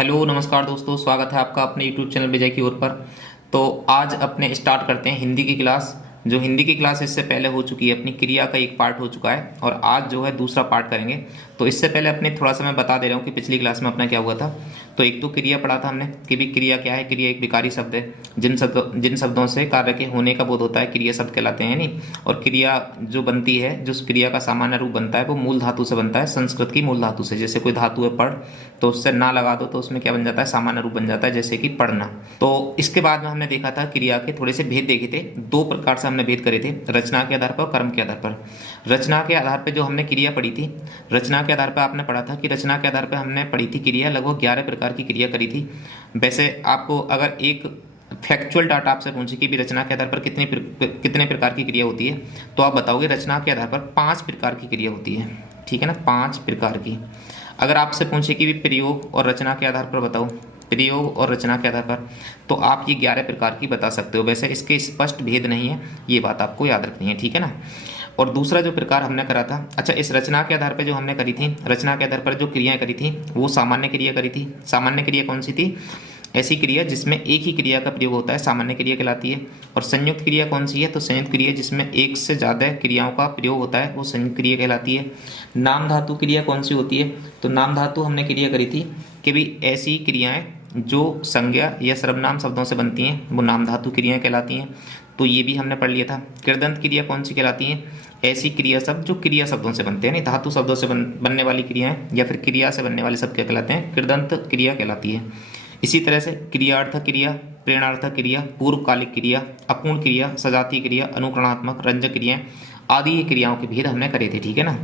Hello नमस्कार दोस्तों, स्वागत है आपका अपने यूट्यूब चैनल विजय की ओर पर। तो आज अपने स्टार्ट करते हैं हिंदी की क्लास। जो हिंदी की क्लास इससे पहले हो चुकी है, अपनी क्रिया का एक पार्ट हो चुका है और आज जो है दूसरा पार्ट करेंगे। तो इससे पहले अपने थोड़ा सा मैं बता दे रहा हूँ कि पिछली क्लास में अपना क्या हुआ था। तो एक तो क्रिया पढ़ा था हमने कि भी क्रिया क्या है। क्रिया एक विकारी शब्द है, जिन शब्दों से कार्य के होने का बोध होता है क्रिया शब्द कहलाते हैं नहीं। और क्रिया जो बनती है, जो उस क्रिया का सामान्य रूप बनता है, वो मूल धातु से बनता है, संस्कृत की मूल धातु से। जैसे कोई धातु है पढ़, तो उससे ना लगा दो तो उसमें क्या बन जाता है, सामान्य रूप बन जाता है, जैसे कि पढ़ना। तो इसके बाद में हमने देखा था क्रिया के थोड़े से भेद देखे थे। दो प्रकार से हमने भेद करे थे, रचना के आधार पर और कर्म के आधार पर। रचना के आधार पर जो हमने क्रिया पढ़ी थी, रचना के आधार पर आपने पढ़ा था कि रचना के आधार पर हमने पढ़ी थी क्रिया, लगभग 11 प्रकार की क्रिया करी थी। वैसे आपको अगर एक फैक्चुअल डाटा आपसे पूछे कि भी रचना के आधार पर कितने प्रकार की क्रिया होती है, तो आप बताओगे रचना के आधार पर 5 प्रकार की क्रिया होती है। ठीक है ना, 5 प्रकार की। अगर आपसे पूछे कि भी प्रयोग और रचना के आधार पर बताओ, प्रयोग और रचना के आधार पर, तो आप ये 11 प्रकार की बता सकते हो। वैसे इसके स्पष्ट भेद नहीं है, ये बात आपको याद रखनी है। ठीक है ना। और दूसरा जो प्रकार हमने करा था, अच्छा, इस रचना के आधार पर जो हमने करी थी, रचना के आधार पर जो क्रियाएं करी थी वो सामान्य क्रिया करी थी। सामान्य क्रिया कौन सी थी? ऐसी क्रिया जिसमें एक ही क्रिया का प्रयोग होता है, सामान्य क्रिया कहलाती है। और संयुक्त क्रिया कौन सी है? तो संयुक्त क्रिया जिसमें एक से ज़्यादा क्रियाओं का प्रयोग होता है, वो संयुक्त क्रिया कहलाती है। नाम धातु क्रिया कौन सी होती है? तो नाम धातु हमने क्रिया करी थी कि भी ऐसी क्रियाएं जो संज्ञा या सर्वनाम शब्दों से बनती हैं, वो नाम धातु क्रियाएं कहलाती हैं। तो ये भी हमने पढ़ लिया था। कृदंत क्रिया कौन सी कहलाती हैं? ऐसी क्रिया शब्द जो क्रिया शब्दों से बनते हैं, नहीं धातु शब्दों से बनने वाली क्रियाएं या फिर क्रिया से बनने वाले शब्द क्या कहलाते हैं? कृदंत क्रिया कहलाती है। इसी तरह से क्रियार्थक क्रिया, प्रेरणार्थक क्रिया, पूर्वकालिक क्रिया, अपूर्ण क्रिया, सजातीय क्रिया, अनुकरणात्मक, रंजक क्रियाएं आदि क्रियाओं के भेद हमने करे थे। ठीक है ना।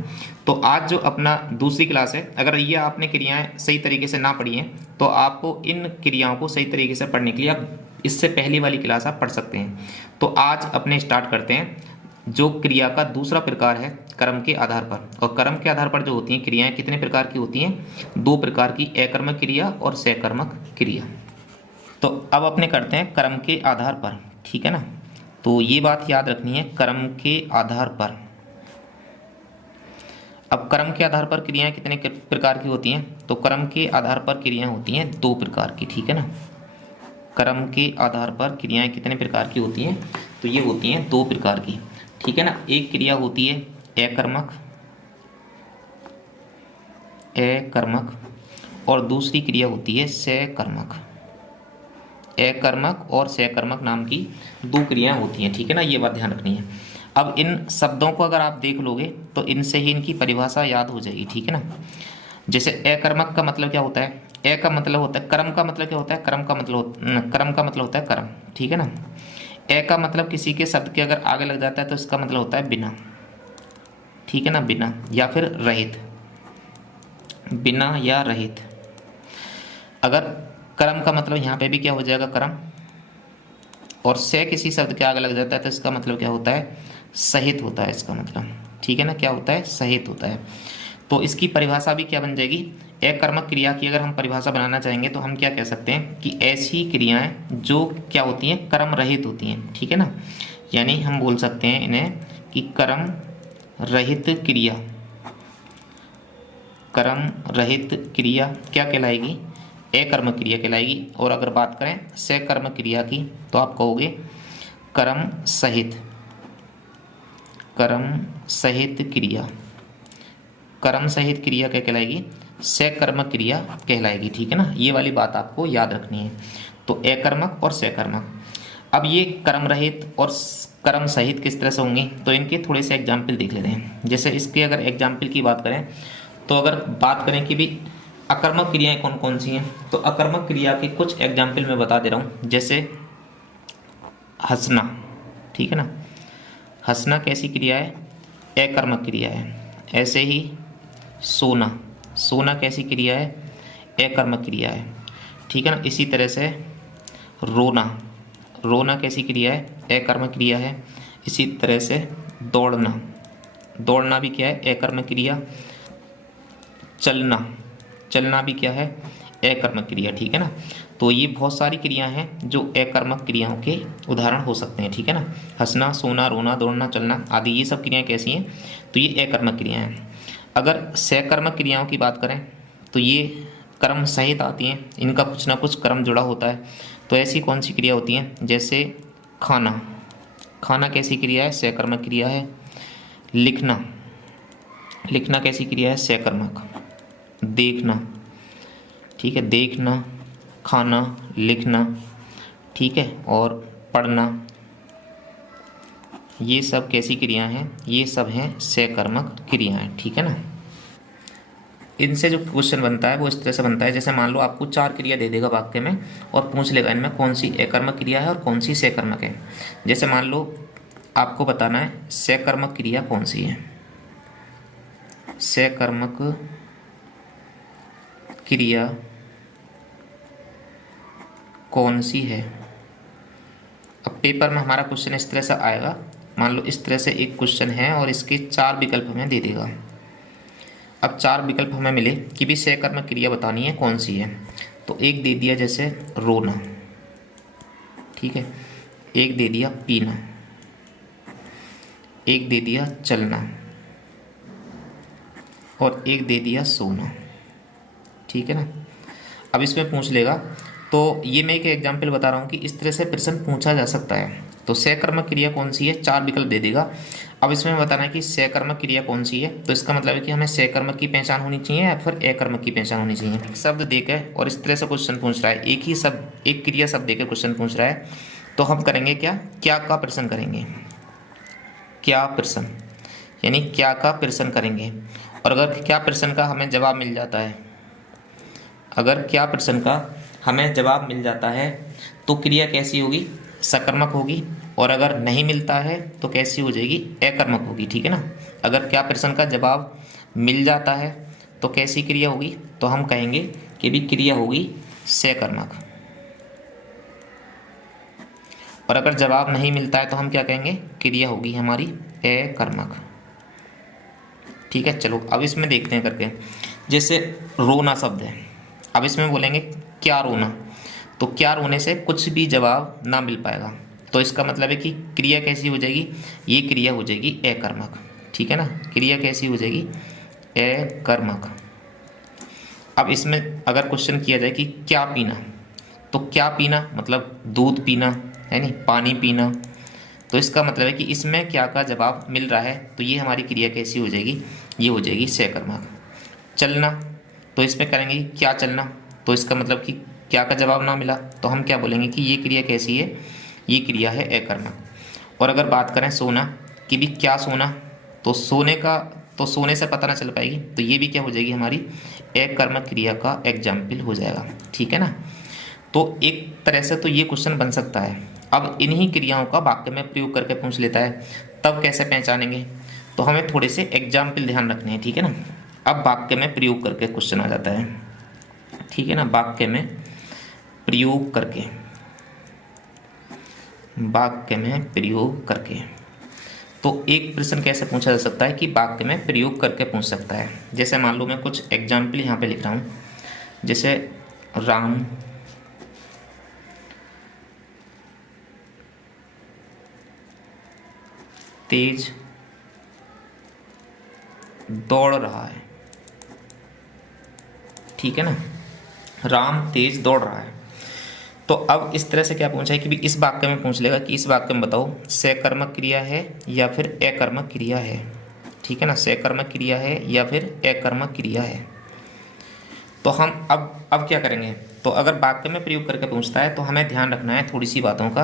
तो आज जो अपना दूसरी क्लास है, अगर ये आपने क्रियाएं सही तरीके से ना पढ़ी हैं तो आपको इन क्रियाओं को सही तरीके से पढ़ने के लिए आप इससे पहली वाली क्लास आप पढ़ सकते हैं। तो आज अपने स्टार्ट करते हैं जो क्रिया का दूसरा प्रकार है, कर्म के आधार पर। और कर्म के आधार पर जो होती हैं क्रियाएं कितने प्रकार की होती हैं? 2 प्रकार की, एकर्मक क्रिया और सकर्मक क्रिया। तो अब अपने करते हैं कर्म के आधार पर। ठीक है ना। तो ये बात याद रखनी है, कर्म के आधार पर। अब कर्म के आधार पर क्रियाएं कितने प्रकार की होती हैं? तो कर्म के आधार पर क्रियाएं होती हैं 2 प्रकार की। ठीक है ना। कर्म के आधार पर क्रियाएं कितने प्रकार की होती हैं? तो ये होती हैं 2 प्रकार की। ठीक है ना। एक क्रिया होती है एकर्मक, और दूसरी क्रिया होती है सकर्मक। एकर्मक और सकर्मक नाम की 2 क्रियाएं होती हैं। ठीक है ना, ये बात ध्यान रखनी है। अब इन शब्दों को अगर आप देख लोगे तो इनसे ही इनकी परिभाषा याद हो जाएगी। ठीक है ना। जैसे एकर्मक का मतलब क्या होता है? ए का मतलब होता है, कर्म का मतलब क्या होता है? कर्म का मतलब होता है कर्म। ठीक है ना। ए का मतलब किसी के शब्द के अगर आगे लग जाता है तो इसका मतलब होता है बिना। ठीक है ना, बिना या फिर रहित, बिना या रहित। अगर कर्म का मतलब यहाँ पे भी क्या हो जाएगा? कर्म। और से किसी शब्द के आगे लग जाता है तो इसका मतलब क्या होता है? सहित होता है इसका मतलब। ठीक है ना, क्या होता है? सहित होता है। तो इसकी परिभाषा भी क्या बन जाएगी? एकर्मक क्रिया की अगर हम परिभाषा बनाना चाहेंगे तो हम क्या कह सकते हैं कि ऐसी क्रियाएं जो क्या होती हैं? कर्म रहित होती हैं। ठीक है ना। यानी हम बोल सकते हैं इन्हें कि कर्म रहित क्रिया। कर्म रहित क्रिया क्या कहलाएगी? एकर्म क्रिया कहलाएगी। और अगर बात करें सकर्म क्रिया की तो आप कहोगे कर्म सहित, कर्म सहित क्रिया। कर्म सहित क्रिया क्या कहलाएगी? सकर्म क्रिया कहलाएगी। ठीक है ना, ये वाली बात आपको याद रखनी है। तो एकर्मक और सकर्मक। अब ये कर्म रहित और कर्म सहित किस तरह से होंगे, तो इनके थोड़े से एग्जाम्पल देख लेते हैं। जैसे इसके अगर एग्जाम्पल की बात करें तो अगर बात करें कि भी अकर्मक क्रियाएं कौन कौन सी हैं, तो अकर्मक क्रिया के कुछ एग्जाम्पल मैं बता दे रहा हूँ। जैसे हंसना। ठीक है ना, हंसना कैसी क्रिया है? एकर्मक क्रिया है। ऐसे ही सोना, सोना कैसी क्रिया है? एकर्मक क्रिया है। ठीक है ना। इसी तरह से रोना, रोना कैसी क्रिया है? एकर्मक क्रिया है। इसी तरह से दौड़ना, दौड़ना भी क्या है? एकर्मक क्रिया। चलना, चलना भी क्या है? एकर्मक क्रिया। ठीक है ना। तो ये बहुत सारी क्रियाएं हैं जो एकर्मक क्रियाओं के उदाहरण हो सकते हैं। ठीक है ना। हंसना, सोना, रोना, दौड़ना, चलना आदि ये सब क्रियाएं कैसी हैं? तो ये एकर्मक क्रियाएं हैं। अगर सकर्मक क्रियाओं की बात करें तो ये कर्म सहित आती हैं, इनका कुछ ना कुछ कर्म जुड़ा होता है। तो ऐसी कौन सी क्रिया होती हैं, जैसे खाना, खाना कैसी क्रिया है, सकर्मक क्रिया है। लिखना, लिखना कैसी क्रिया है, सकर्मक। देखना, ठीक है, देखना, खाना, लिखना, ठीक है, और पढ़ना, ये सब कैसी क्रियाएं हैं, ये सब हैं सकर्मक क्रियाएं, ठीक है ना। इनसे जो क्वेश्चन बनता है वो इस तरह से बनता है, जैसे मान लो आपको 4 क्रिया दे देगा वाक्य में और पूछ लेगा इनमें कौन सी अकर्मक क्रिया है और कौन सी सकर्मक है। जैसे मान लो आपको बताना है सकर्मक क्रिया कौन सी है, सकर्मक क्रिया कौन सी है। अब पेपर में हमारा क्वेश्चन इस तरह से आएगा, मान लो इस तरह से एक क्वेश्चन है और इसके 4 विकल्प हमें दे देगा। अब 4 विकल्प हमें मिले कि भी सकर्मक क्रिया बतानी है कौन सी है। तो एक दे दिया जैसे रोना, ठीक है, एक दे दिया पीना, एक दे दिया चलना और एक दे दिया सोना, ठीक है ना। अब इसमें पूछ लेगा, तो ये मैं एक एग्जाम्पल बता रहा हूँ कि इस तरह से प्रश्न पूछा जा सकता है। तो सकर्मक क्रिया कौन सी है, 4 विकल्प दे देगा। अब इसमें बताना है कि सकर्मक क्रिया कौन सी है, तो इसका मतलब है कि हमें सकर्मक की पहचान होनी चाहिए या फिर अकर्मक की पहचान होनी चाहिए। शब्द देकर और इस तरह से क्वेश्चन पूछ रहा है, एक ही शब्द, एक क्रिया शब्द देकर क्वेश्चन पूछ रहा है, तो हम करेंगे क्या, क्या का प्रश्न करेंगे, क्या प्रश्न, यानी क्या का प्रश्न करेंगे। और अगर क्या प्रश्न का हमें जवाब मिल जाता है, अगर क्या प्रश्न का हमें जवाब मिल जाता है तो क्रिया कैसी होगी, सकर्मक होगी। और अगर नहीं मिलता है तो कैसी हो जाएगी, अकर्मक होगी, ठीक है ना। अगर क्या प्रश्न का जवाब मिल जाता है तो कैसी क्रिया होगी, तो हम कहेंगे कि भी क्रिया होगी सकर्मक। और अगर जवाब नहीं मिलता है तो हम क्या कहेंगे, क्रिया होगी हमारी अकर्मक, ठीक है। चलो अब इसमें देखते हैं करके, जैसे रोना शब्द है, अब इसमें बोलेंगे क्या रोना, तो क्या रोने से कुछ भी जवाब ना मिल पाएगा, तो इसका मतलब है कि क्रिया कैसी हो जाएगी, ये क्रिया हो जाएगी अकर्मक, ठीक है ना। क्रिया कैसी हो जाएगी, अकर्मक। अब इसमें अगर क्वेश्चन किया जाए कि क्या पीना, तो क्या पीना मतलब दूध पीना है नहीं, पानी पीना, तो इसका मतलब है कि इसमें क्या का जवाब मिल रहा है, तो ये हमारी क्रिया कैसी हो जाएगी, ये हो जाएगी सकर्मक। चलना, तो इसमें करेंगे कि क्या चलना, तो इसका मतलब कि क्या का जवाब ना मिला, तो हम क्या बोलेंगे कि ये क्रिया कैसी है, ये क्रिया है अकर्मक। और अगर बात करें सोना कि भी क्या सोना, तो सोने का, तो सोने से पता ना चल पाएगी, तो ये भी क्या हो जाएगी हमारी अकर्मक क्रिया का एग्जाम्पल हो जाएगा, ठीक है ना। तो एक तरह से तो ये क्वेश्चन बन सकता है। अब इन्हीं क्रियाओं का वाक्य में प्रयोग करके पूछ लेता है, तब कैसे पहचानेंगे, तो हमें थोड़े से एग्जाम्पल ध्यान रखने हैं, ठीक है ना। अब वाक्य में प्रयोग करके क्वेश्चन आ जाता है, ठीक है ना, वाक्य में प्रयोग करके, वाक्य में प्रयोग करके। तो एक प्रश्न कैसे पूछा जा सकता है कि वाक्य में प्रयोग करके पूछ सकता है। जैसे मान लो मैं कुछ एग्जाम्पल यहाँ पे लिख रहा हूँ, जैसे राम तेज दौड़ रहा है, ठीक है ना, राम तेज दौड़ रहा है। तो अब इस तरह से क्या पूछा है कि भी इस वाक्य में पूछ लेगा कि इस वाक्य में बताओ सकर्मक क्रिया है या फिर अकर्मक क्रिया है, ठीक है ना, सकर्मक क्रिया है या फिर अकर्मक क्रिया है। तो हम अब क्या करेंगे, तो अगर वाक्य में प्रयोग करके पूछता है तो हमें ध्यान रखना है थोड़ी सी बातों का,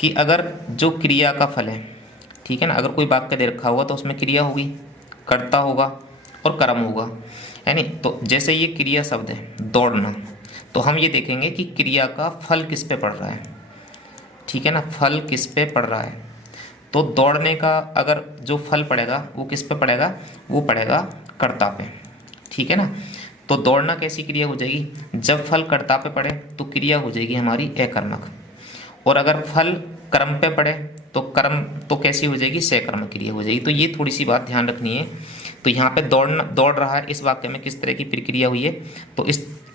कि अगर जो क्रिया का फल है, ठीक है ना, अगर कोई वाक्य दे रखा होगा तो उसमें क्रिया होगी, कर्ता होगा और कर्म होगा, है नहीं। तो जैसे ये क्रिया शब्द है दौड़ना, तो हम ये देखेंगे कि क्रिया का फल किस पे पड़ रहा है, ठीक है ना, फल किस पे पड़ रहा है। तो दौड़ने का अगर जो फल पड़ेगा वो किस पे पड़ेगा, वो पड़ेगा कर्ता पे, ठीक है ना। तो दौड़ना कैसी क्रिया हो जाएगी, जब फल कर्ता पे पड़े तो क्रिया हो जाएगी हमारी अकर्मक। और अगर फल कर्म पे पड़े तो कर्म, तो कैसी हो जाएगी, सकर्मक क्रिया हो जाएगी। तो ये थोड़ी सी बात ध्यान रखनी है। तो यहाँ पे दौड़ रहा है, इस वाक्य में किस तरह की प्रक्रिया हुई है, तो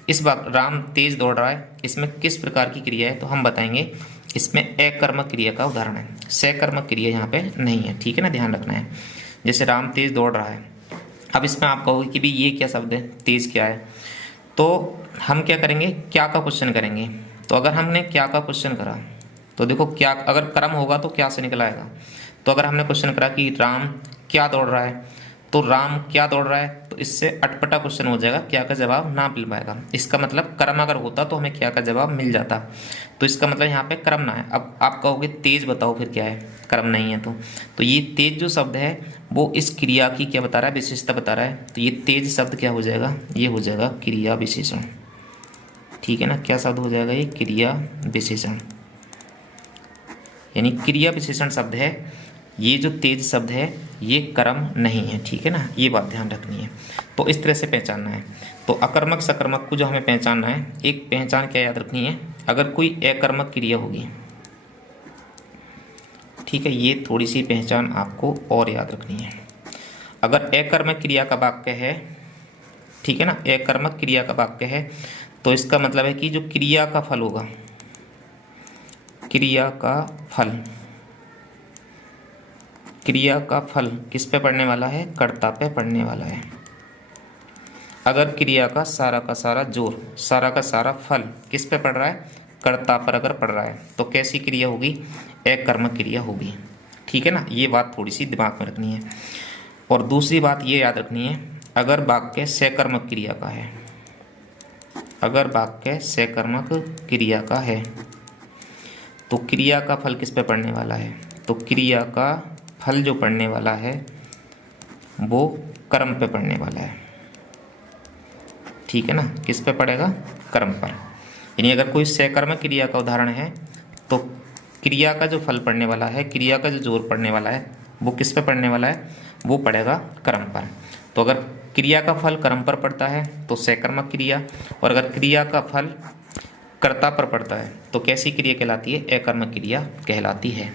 इस वाक्य राम तेज दौड़ रहा है, इसमें किस प्रकार की क्रिया है, तो हम बताएंगे इसमें अकर्मक क्रिया का उदाहरण है, सकर्मक क्रिया यहाँ पे नहीं है, ठीक है ना, ध्यान रखना है। जैसे राम तेज दौड़ रहा है, अब इसमें आप कहोगे कि भाई ये क्या शब्द है, तेज क्या है, तो हम क्या करेंगे, क्या का क्वेश्चन करेंगे। तो अगर हमने क्या का क्वेश्चन करा तो देखो क्या, अगर कर्म होगा तो क्या से निकल आएगा। तो अगर हमने क्वेश्चन करा कि राम क्या दौड़ रहा है, तो राम क्या दौड़ रहा है, तो इससे अटपटा क्वेश्चन हो जाएगा, क्या का जवाब ना मिल पाएगा। इसका मतलब कर्म अगर होता तो हमें क्या का जवाब मिल जाता, तो इसका मतलब यहाँ पे कर्म ना है। अब आप कहोगे तेज बताओ फिर क्या है, कर्म नहीं है तो ये तेज जो शब्द है वो इस क्रिया की क्या बता रहा है, विशेषता बता रहा है। तो ये तेज शब्द क्या हो जाएगा, ये हो जाएगा क्रिया विशेषण। ठीक है ना, क्या शब्द हो जाएगा, ये क्रिया विशेषण, यानी क्रिया विशेषण शब्द है। ये जो तेज शब्द है ये कर्म नहीं है। ठीक है ना, ये बात ध्यान रखनी है। तो इस तरह से पहचानना है। तो अकर्मक सकर्मक को जो हमें पहचानना है, एक पहचान क्या याद रखनी है, अगर कोई अकर्मक क्रिया होगी, ठीक है, ये थोड़ी सी पहचान आपको और याद रखनी है। अगर अकर्मक क्रिया का वाक्य है, ठीक है ना, अकर्मक क्रिया का वाक्य है, तो इसका मतलब है कि जो क्रिया का फल होगा, क्रिया का फल किस पे पड़ने वाला है, कर्ता पे पड़ने वाला है। अगर क्रिया का सारा जोर, सारा का सारा फल किस पे पड़ रहा है, कर्ता पर अगर पड़ रहा है, तो कैसी क्रिया होगी, अकर्मक क्रिया होगी। ठीक है ना, ये बात थोड़ी सी दिमाग में रखनी है। और दूसरी बात ये याद रखनी है, अगर वाक्य सकर्मक क्रिया का है, अगर वाक्य सकर्मक क्रिया का है, तो क्रिया का फल किस पे पड़ने वाला है, तो क्रिया का फल जो पड़ने वाला है वो कर्म पे पड़ने वाला है। ठीक है ना, किस पे पड़ेगा, कर्म पर। यानी अगर कोई सकर्मक क्रिया का उदाहरण है तो क्रिया का जो फल पड़ने वाला है, क्रिया का जो जोर पड़ने वाला है, वो किस पे पड़ने वाला है, वो पड़ेगा कर्म पर। तो अगर क्रिया का फल कर्म पर पड़ता है तो सकर्मक क्रिया, और अगर क्रिया का फल कर्ता पर पड़ता है तो कैसी क्रिया कहलाती है, अकर्मक क्रिया कहलाती है।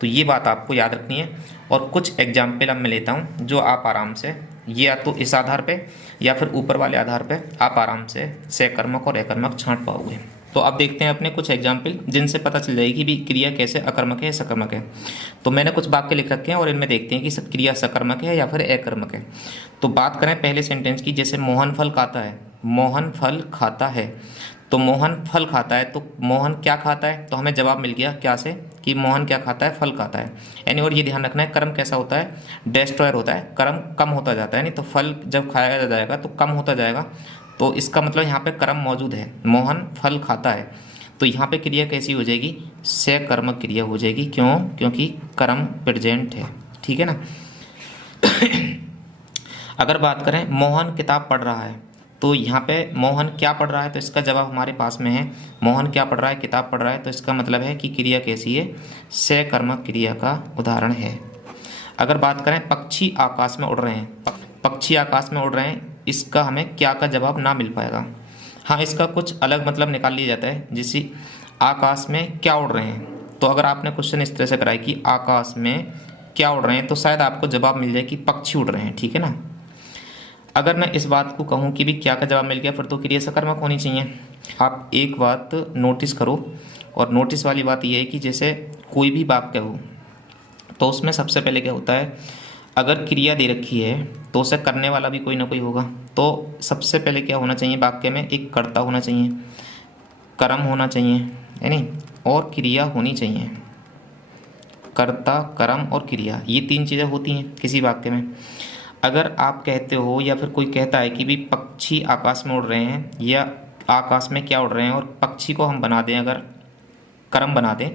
तो ये बात आपको याद रखनी है। और कुछ एग्जाम्पल अब मैं लेता हूँ जो आप आराम से, या तो इस आधार पे या फिर ऊपर वाले आधार पे आप आराम से सकर्मक और अकर्मक छांट पाओगे। तो अब देखते हैं अपने कुछ एग्जाम्पल जिनसे पता चल जाएगी भी क्रिया कैसे अकर्मक है सकर्मक है। तो मैंने कुछ वाक्य लिख रखे हैं और इनमें देखते हैं कि क्रिया सकर्मक है या फिर अकर्मक है। तो बात करें पहले सेंटेंस की, जैसे मोहन फल खाता है, मोहन फल खाता है, तो मोहन फल खाता है, तो मोहन क्या खाता है, तो हमें जवाब मिल गया क्या से, कि मोहन क्या खाता है, फल खाता है। यानी और ये ध्यान रखना है, कर्म कैसा होता है, डिस्ट्रॉयर होता है, कर्म कम होता जाता है। नहीं तो फल जब खाया जाएगा तो कम होता जाएगा, तो इसका मतलब यहाँ पे कर्म मौजूद है, मोहन फल खाता है। तो यहाँ पे क्रिया कैसी हो जाएगी, सकर्मक क्रिया हो जाएगी। क्यों, क्योंकि कर्म प्रेजेंट है। ठीक है ना। अगर बात करें मोहन किताब पढ़ रहा है, तो यहाँ पे मोहन क्या पढ़ रहा है, तो इसका जवाब हमारे पास में है, मोहन क्या पढ़ रहा है, किताब पढ़ रहा है। तो इसका मतलब है कि क्रिया कैसी है, सकर्मक क्रिया का उदाहरण है। अगर बात करें पक्षी आकाश में उड़ रहे हैं, पक्षी आकाश में उड़ रहे हैं, इसका हमें क्या का जवाब ना मिल पाएगा। हाँ, इसका कुछ अलग मतलब निकाल लिया जाता है, जैसे आकाश में क्या उड़ रहे हैं। तो अगर आपने क्वेश्चन इस तरह से कराया कि आकाश में क्या उड़ रहे हैं, तो शायद आपको जवाब मिल जाए कि पक्षी उड़ रहे हैं। ठीक है ना। अगर मैं इस बात को कहूँ कि भी क्या का जवाब मिल गया, फिर तो क्रिया सकर्मक होनी चाहिए। आप एक बात नोटिस करो, और नोटिस वाली बात यह है कि जैसे कोई भी वाक्य हो तो उसमें सबसे पहले क्या होता है, अगर क्रिया दे रखी है तो उसे करने वाला भी कोई ना कोई होगा। तो सबसे पहले क्या होना चाहिए, वाक्य में एक कर्ता होना चाहिए, कर्म होना चाहिए, है नहीं, और क्रिया होनी चाहिए। कर्ता, कर्म और क्रिया, ये तीन चीज़ें होती हैं किसी वाक्य में। अगर आप कहते हो या फिर कोई कहता है कि भी पक्षी आकाश में उड़ रहे हैं, या आकाश में क्या उड़ रहे हैं, और पक्षी को हम बना दें, अगर कर्म बना दें,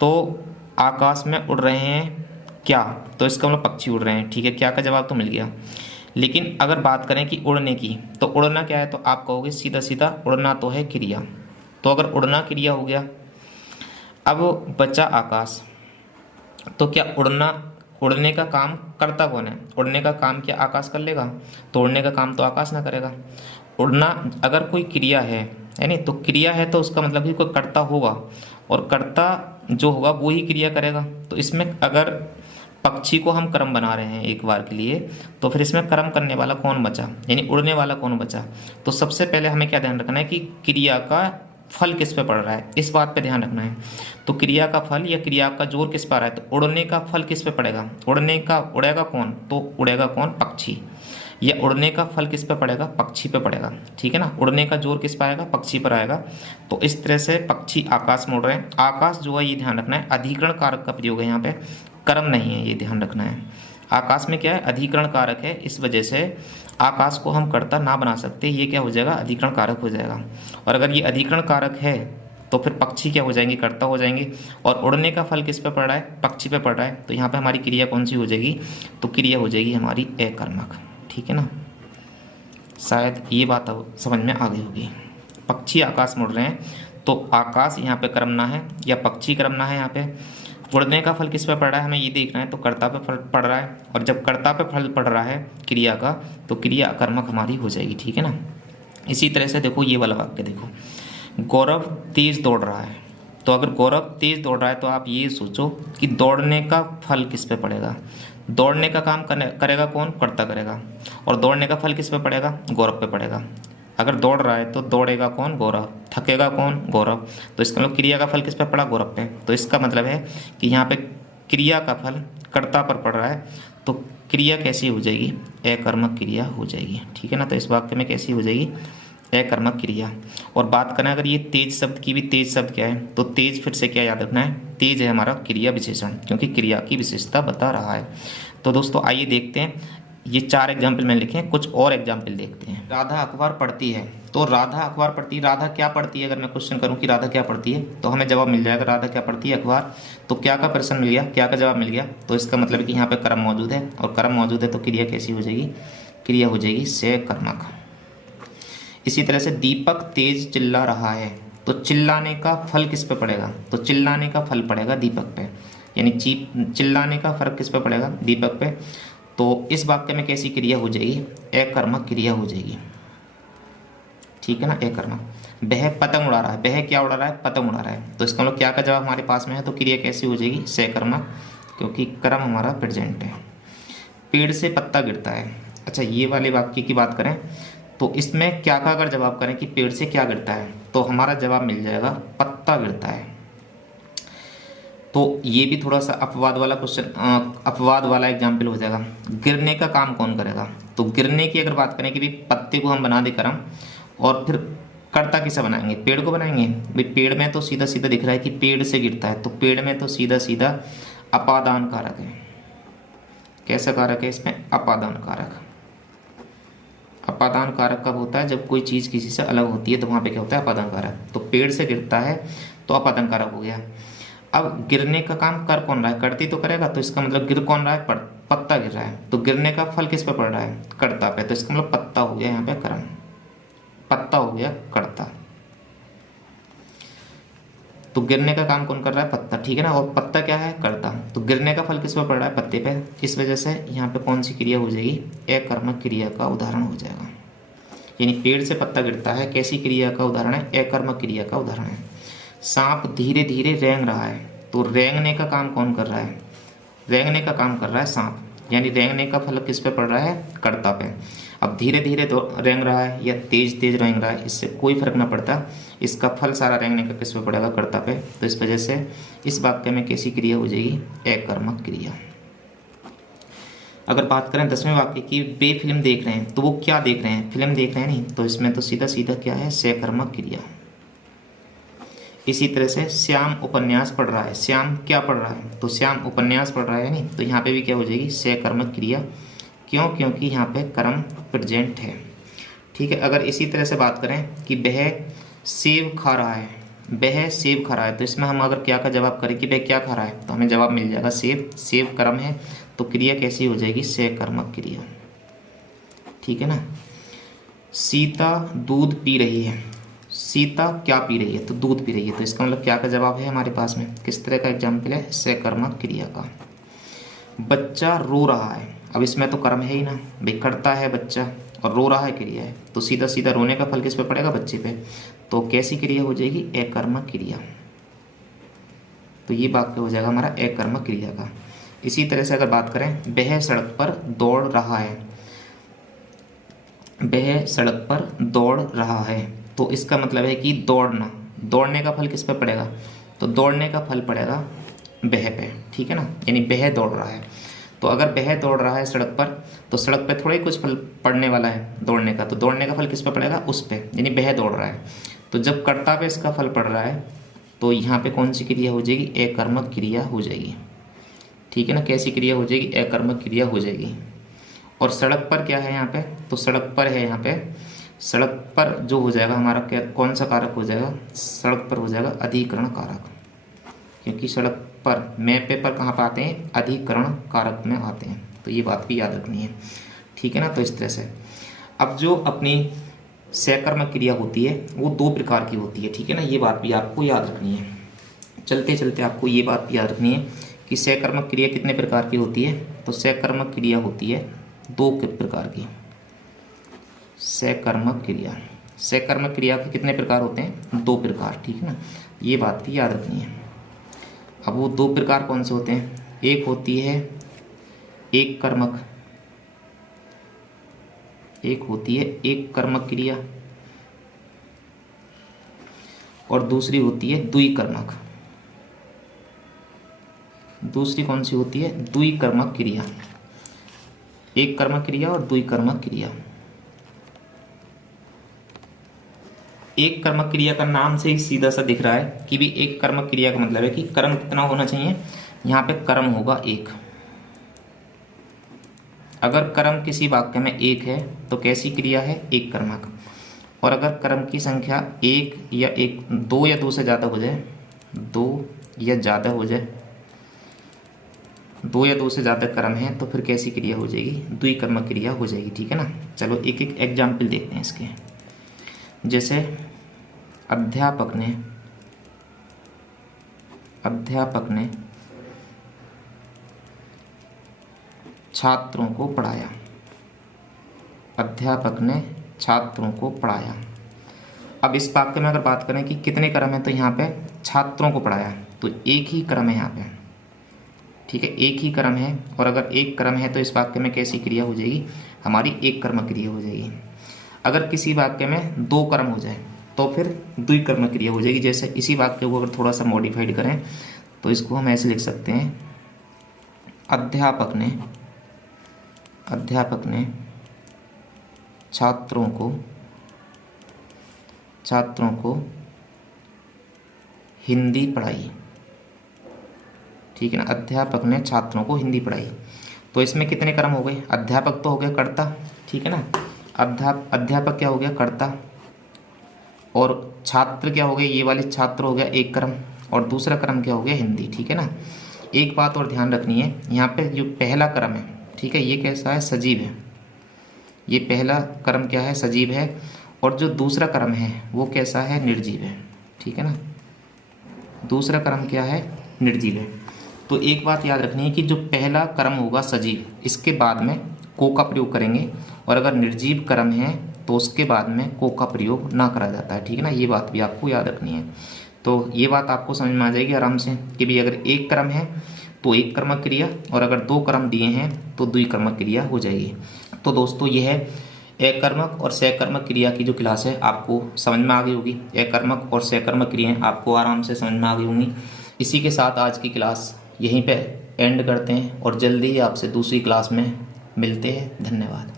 तो आकाश में उड़ रहे हैं क्या, तो इसका मतलब पक्षी उड़ रहे हैं। ठीक है, क्या का जवाब तो मिल गया। लेकिन अगर बात करें कि उड़ने की, तो उड़ना क्या है, तो आप कहोगे सीधा सीधा उड़ना तो है क्रिया। तो अगर उड़ना क्रिया हो गया, अब बचा आकाश, तो क्या उड़ने का काम करता कौन है, उड़ने का काम क्या आकाश कर लेगा, तो उड़ने का काम तो आकाश ना करेगा। उड़ना अगर कोई क्रिया है नहीं, तो क्रिया है तो उसका मतलब कि कोई कर्ता होगा, और कर्ता जो होगा वो ही क्रिया करेगा। तो इसमें अगर पक्षी को हम कर्म बना रहे हैं एक बार के लिए, तो फिर इसमें कर्म करने वाला कौन बचा, यानी उड़ने वाला कौन बचा। तो सबसे पहले हमें क्या ध्यान रखना है कि क्रिया का फल किस पे पड़ रहा है, इस बात पे ध्यान रखना है। तो क्रिया का फल या क्रिया का जोर किस पर आ रहा है, तो उड़ने का फल किस पे पड़ेगा, उड़ेगा कौन, तो उड़ेगा कौन, पक्षी। या उड़ने का फल किस पे पड़ेगा, पक्षी पे पड़ेगा, ठीक है ना। उड़ने का जोर किस पे आएगा, पक्षी पर आएगा। तो इस तरह से पक्षी आकाश में उड़ रहे हैं। आकाश जो है ये ध्यान रखना है, अधिकरण कारक का प्रयोग है यहाँ पे, कर्म नहीं है, ये ध्यान रखना है। आकाश में क्या है, अधिकरण कारक है, इस वजह से आकाश को हम कर्ता ना बना सकते, ये क्या हो जाएगा, अधिकरण कारक हो जाएगा। और अगर ये अधिकरण कारक है तो फिर पक्षी क्या हो जाएंगे, कर्ता हो जाएंगे। और उड़ने का फल किस पे पड़ रहा है, पक्षी पे पड़ रहा है, तो यहाँ पे हमारी क्रिया कौन सी हो जाएगी, तो क्रिया हो जाएगी हमारी अकर्मक, ठीक है ना। शायद ये बात अब समझ में आ गई होगी। पक्षी आकाश में उड़ रहे हैं तो आकाश यहाँ पे कर्मना है या पक्षी कर्मना है। यहाँ पे उड़ने का फल किस पे पड़ रहा है, हमें ये देखना है, तो कर्ता पे फल पड़ रहा है। और जब कर्ता पे फल पड़ रहा है क्रिया का, तो क्रिया अकर्मक हमारी हो जाएगी, ठीक है ना। इसी तरह से देखो ये वाला वाक्य देखो, गौरव तेज दौड़ रहा है। तो अगर गौरव तेज दौड़ रहा है तो आप ये सोचो कि दौड़ने का फल किस पे पड़ेगा, दौड़ने का काम करेगा कौन, कर्ता करेगा। और दौड़ने का फल किस पे पड़ेगा, गौरव पे पड़ेगा। अगर दौड़ रहा है तो दौड़ेगा कौन, गौरव, थकेगा कौन, गौरव। तो इसका मतलब क्रिया का फल किस पे पड़ा, गौरव पे। तो इसका मतलब है कि यहाँ पे क्रिया का फल कर्ता पर पड़ रहा है, तो क्रिया कैसी हो जाएगी, अकर्मक क्रिया हो जाएगी, ठीक है ना। तो इस वाक्य में कैसी हो जाएगी, अकर्मक क्रिया। और बात करें अगर ये तेज शब्द की भी, तेज शब्द क्या है, तो तेज फिर से क्या याद रखना है, तेज है हमारा क्रिया विशेषण, क्योंकि क्रिया की विशेषता बता रहा है। तो दोस्तों आइए देखते हैं, ये 4 एग्जाम्पल मैंने लिखे हैं, कुछ और एग्जाम्पल देखते हैं। राधा अखबार पढ़ती है, तो राधा अखबार पढ़ती है, राधा क्या पढ़ती है, अगर मैं क्वेश्चन करूं कि राधा क्या पढ़ती है, तो हमें जवाब मिल जाएगा राधा क्या पढ़ती है, अखबार। तो क्या का प्रश्न मिल गया, क्या का जवाब मिल गया, तो इसका मतलब कि यहाँ पे कर्म मौजूद है, और कर्म मौजूद है तो क्रिया कैसी हो जाएगी, क्रिया हो जाएगी सकर्मक। इसी तरह से दीपक तेज चिल्ला रहा है, तो चिल्लाने का फल किस पे पड़ेगा, तो चिल्लाने का फल पड़ेगा दीपक पे, यानी चिल्लाने का फर्क किस पे पड़ेगा, दीपक पे। तो इस वाक्य में कैसी क्रिया हो जाएगी, अकर्मक क्रिया हो जाएगी, ठीक है ना, अकर्मक। वह पतंग उड़ा रहा है, वह क्या उड़ा रहा है, पतंग उड़ा रहा है। तो इसका मतलब क्या का जवाब हमारे पास में है, तो क्रिया कैसी हो जाएगी, सकर्मक, क्योंकि कर्म हमारा प्रेजेंट है। पेड़ से पत्ता गिरता है, अच्छा ये वाले वाक्य की बात करें तो इसमें क्या का अगर जवाब करें कि पेड़ से क्या गिरता है, तो हमारा जवाब मिल जाएगा पत्ता गिरता है। तो ये भी थोड़ा सा अपवाद वाला क्वेश्चन, अपवाद वाला एग्जाम्पल हो जाएगा। गिरने का काम कौन करेगा, तो गिरने की अगर बात करें कि भाई पत्ते को हम बना दे कर्म, और फिर कर्ता किसे बनाएंगे, पेड़ को बनाएंगे। भाई पेड़ में तो सीधा सीधा दिख रहा है कि पेड़ से गिरता है, तो पेड़ में तो सीधा सीधा अपादान कारक है। कैसा कारक है इसमें, अपादान कारक। अपादान कारक कब होता है, जब कोई चीज़ किसी से अलग होती है, तो वहाँ पे क्या होता है, अपादान कारक। तो पेड़ से गिरता है तो अपादान कारक हो गया। अब गिरने का काम कर कौन रहा है, कर्ती तो करेगा, तो इसका मतलब गिर कौन रहा है, पत्ता गिर रहा है। तो गिरने का फल किस पे पड़ रहा है, कर्ता पे, तो इसका मतलब पत्ता हो गया यहाँ पे कर्म, पत्ता हो गया कर्ता। तो गिरने का काम कौन कर रहा है, पत्ता, ठीक है ना। और पत्ता क्या है, कर्ता। तो गिरने का फल किस पे पड़ रहा है, पत्ते पे। इस वजह से यहाँ पे कौन सी क्रिया हो जाएगी, अकर्मक क्रिया का उदाहरण हो जाएगा। यानी पेड़ से पत्ता गिरता है, कैसी क्रिया का उदाहरण है, अकर्मक क्रिया का उदाहरण है। सांप धीरे धीरे रेंग रहा है, तो रेंगने का काम कौन कर रहा है, रेंगने का काम कर रहा है सांप, यानी रेंगने का फल किस पे पड़ रहा है, कर्ता पे। अब धीरे धीरे रेंग रहा है या तेज तेज रेंग रहा है, इससे कोई फर्क ना पड़ता, इसका फल सारा रेंगने का किस पे पड़ेगा, कर्ता पे। तो इस वजह से इस वाक्य में कैसी क्रिया हो जाएगी, अकर्मक क्रिया। अगर बात करें 10वें वाक्य की, वे फिल्म देख रहे हैं, तो वो क्या देख रहे हैं, फिल्म देख रहे हैं नहीं, तो इसमें तो सीधा सीधा क्या है, सकर्मक क्रिया। इसी तरह से श्याम उपन्यास पढ़ रहा है, श्याम क्या पढ़ रहा है, तो श्याम उपन्यास पढ़ रहा है नहीं, तो यहाँ पे भी क्या हो जाएगी, सकर्मक क्रिया। क्यों, क्योंकि यहाँ पे कर्म प्रेजेंट है, ठीक है। अगर इसी तरह से बात करें कि वह सेब खा रहा है, वह सेब खा रहा है, तो इसमें हम अगर क्या का जवाब करें कि वह क्या खा रहा है, तो हमें जवाब मिल जाएगा सेब, सेब कर्म है, तो क्रिया कैसी हो जाएगी, सकर्मक क्रिया, ठीक है ना। सीता दूध पी रही है, सीता क्या पी रही है, तो दूध पी रही है, तो इसका मतलब क्या का जवाब है हमारे पास में, किस तरह का एग्जाम्पल है, सकर्मक क्रिया का। बच्चा रो रहा है, अब इसमें तो कर्म है ही ना, भाई करता है बच्चा और रो रहा है क्रिया है, तो सीधा सीधा रोने का फल किस पे पड़ेगा, बच्चे पे। तो कैसी क्रिया हो जाएगी, अकर्मक क्रिया। तो ये वाक्य हो जाएगा हमारा अकर्मक क्रिया का। इसी तरह से अगर बात करें, वह सड़क पर दौड़ रहा है, वह सड़क पर दौड़ रहा है, तो इसका मतलब है कि दौड़ना, दौड़ने का फल किस पे पड़ेगा, तो दौड़ने का फल पड़ेगा वह पे, ठीक है ना, यानी वह दौड़ रहा है। तो अगर वह दौड़ रहा है सड़क पर, तो सड़क पे थोड़ा ही कुछ फल पड़ने वाला है दौड़ने का, तो दौड़ने का फल किस पर पड़ेगा, उस पे, यानी वह दौड़ रहा है। तो जब कर्ता पे इसका फल पड़ रहा है तो यहाँ पे कौन सी क्रिया हो जाएगी, अकर्मक क्रिया हो जाएगी। ठीक है ना, कैसी क्रिया हो जाएगी, अकर्मक क्रिया हो जाएगी। और सड़क पर क्या है यहाँ पे, तो सड़क पर है, यहाँ पे सड़क पर जो हो जाएगा हमारा क्या, कौन सा कारक हो जाएगा, सड़क पर हो जाएगा अधिकरण कारक, क्योंकि सड़क पर में पेपर कहाँ पर आते हैं, अधिकरण कारक में आते हैं। तो ये बात भी याद रखनी है। ठीक है ना, तो इस तरह से अब जो अपनी सकर्मक क्रिया होती है वो 2 प्रकार की होती है। ठीक है ना, ये बात भी आपको याद रखनी है। चलते चलते आपको ये बात भी याद रखनी है कि सकर्मक क्रिया कितने प्रकार की होती है। तो सकर्मक क्रिया होती है 2 प्रकार की। सकर्मक क्रिया, सकर्मक क्रिया के कितने प्रकार होते हैं, 2 प्रकार। ठीक है ना, ये बात भी याद रखनी है। अब वो 2 प्रकार कौन से होते हैं, एक होती है एक कर्मक, एक होती है एक कर्मक क्रिया, और दूसरी होती है द्विकर्मक। दूसरी कौन सी होती है, द्विकर्मक क्रिया। एक कर्मक क्रिया और द्विकर्मक क्रिया। एक कर्मक क्रिया का नाम से ही सीधा सा दिख रहा है कि भी एक कर्मक क्रिया का मतलब है कि कर्म कितना होना चाहिए, यहाँ पे कर्म होगा एक। अगर कर्म किसी वाक्य में एक है तो कैसी क्रिया है, एक कर्मक। और अगर कर्म की संख्या 1 या 2 या 2 से ज़्यादा हो जाए, 2 या ज़्यादा हो जाए, 2 या 2 से ज़्यादा कर्म है तो फिर कैसी क्रिया हो जाएगी, द्विकर्मक क्रिया हो जाएगी। ठीक है ना, चलो एक एक एग्जाम्पल देखते हैं इसके। जैसे अध्यापक ने छात्रों को पढ़ाया। अध्यापक ने छात्रों को पढ़ाया। अब इस वाक्य में अगर बात करें कि कितने कर्म है, तो यहाँ पे छात्रों को पढ़ाया, तो एक ही कर्म है यहाँ पे। ठीक है, एक ही कर्म है। और अगर एक कर्म है तो इस वाक्य में कैसी क्रिया हो जाएगी, हमारी एक कर्म क्रिया हो जाएगी। अगर किसी वाक्य में 2 कर्म हो जाए तो फिर द्विकर्म क्रिया हो जाएगी। जैसे इसी वाक्य को अगर थोड़ा सा मॉडिफाइड करें तो इसको हम ऐसे लिख सकते हैं, अध्यापक ने छात्रों को हिंदी पढ़ाई। ठीक है ना, अध्यापक ने छात्रों को हिंदी पढ़ाई। तो इसमें कितने कर्म हो गए, अध्यापक तो हो गया कर्ता। ठीक है ना, अध्यापक क्या हो गया, कर्ता। और छात्र क्या हो गए, ये वाले छात्र हो गया एक कर्म, और दूसरा कर्म क्या हो गया, हिंदी। ठीक है ना, एक बात और ध्यान रखनी है, यहाँ पे जो पहला कर्म है, ठीक है, ये कैसा है, सजीव है। ये पहला कर्म क्या है, सजीव है। और जो दूसरा कर्म है वो कैसा है, निर्जीव है। ठीक है ना, दूसरा कर्म क्या है, निर्जीव है। तो एक बात याद रखनी है कि जो पहला कर्म होगा सजीव, इसके बाद में को का प्रयोग करेंगे, और अगर निर्जीव कर्म है तो उसके बाद में को का प्रयोग ना करा जाता है। ठीक है ना, ये बात भी आपको याद रखनी है। तो ये बात आपको समझ में आ जाएगी आराम से कि भाई अगर एक कर्म है तो एक कर्मक क्रिया, और अगर 2 कर्म दिए हैं तो द्विकर्मक क्रिया हो जाएगी। तो दोस्तों ये है एकर्मक और सकर्मक क्रिया की जो क्लास है आपको समझ में आ गई होगी। एकर्मक और सकर्मक क्रियाएं आपको आराम से समझ में आ गई होंगी। इसी के साथ आज की क्लास यहीं पे एंड करते हैं और जल्दी ही आपसे दूसरी क्लास में मिलते हैं। धन्यवाद।